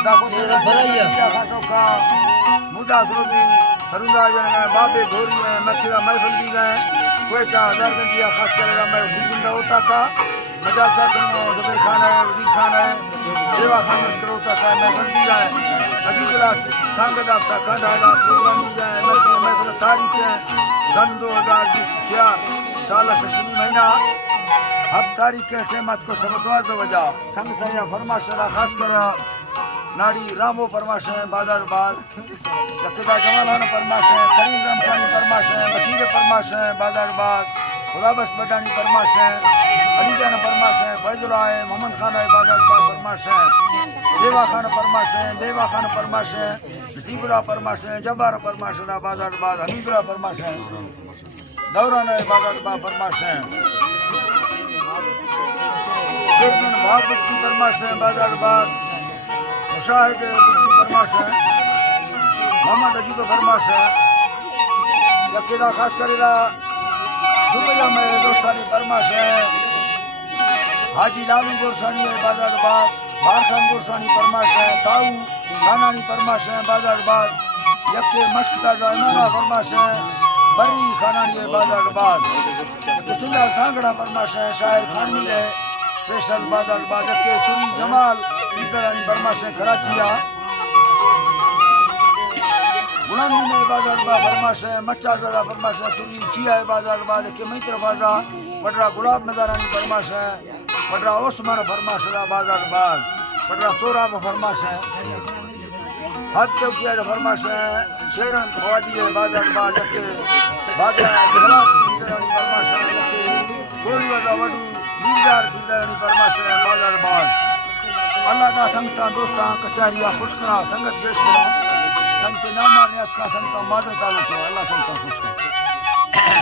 अदा को से भलाइया खातो का मुद्दा सुरभी सरुंदा जन गए बाबे घोरी में मछला महफिल दी गए कोई का हजार गंजिया खास करेगा मैं जिंदा होता का मजाक करनो जबीर खान है वजीर खान है सेवा खान लश्कर होता का महफिल दी गए अभी क्लास संगत आपका कांडागा प्रोग्राम दी गए मछली महफिल तारीख है सन 2024 साल शशनी महीना हर तारीख के क़यामत को सबकवा दो वजह संग या फरमाशरा खास कर नाड़ी रामो फरमाश है बादल बाद यकदा जमालान फरमाश है करीम रमजानी फरमाश है बशीर फरमाश है बादल बाद खुदाबस बडानी फरमाश है अलीजान फरमाश है फैजुल्ला है मोहम्मद खान है बादल बाद फरमाश है देवा खान फरमाश है बेवा खान फरमाश है नसीबुल्ला फरमाश है जब्बार फरमाश है बादल बाद हमीदुल्ला फरमाश है दौरान है बादल बाद फरमाश है शेरदन मोहब्बत की फरमाश है बादल बाद मुशाहिद की फरमाश है मोहम्मद अजीब फरमाश है यकीदा खास करेगा दुबैया में दोस्तानी फरमाश है हाजी लालू गोरसानी है बाजारबाद बार खान गोरसानी फरमाश है ताऊ खानानी फरमाश है बाजारबाद यके मस्कता जायमाना फरमाश है बरी खानानी है बाजारबाद किसुल्ला सांगड़ा फरमाश है शायर खानी है स्पेशल बाजारबाद यके सुरी जमाल इधरानी फरमाश है कराचिया बुलंदी में बाजारबाद फरमाश है मच्चा ज़रा फरमाश है सुरी चिया है बाजारबाद के मित्र बाजा पटरा गुलाब नज़रानी फरमाश है पटरा ओस्मान फरमाश है बाजारबाद पटरा सोरा फरमाश है हद चौकिया फरमाश है शेरन खवाजी है बाजारबाद के बाजा जहला फरमाश है कोई वाला वडू नीलदार बिजरानी फरमाश है बाजारबाद अल्लाह का संगता दोस्ता कचारिया खुशकरा संगत देश करा संग के नाम मारने का संगता मादर तालुक है अल्लाह संगता खुशकरा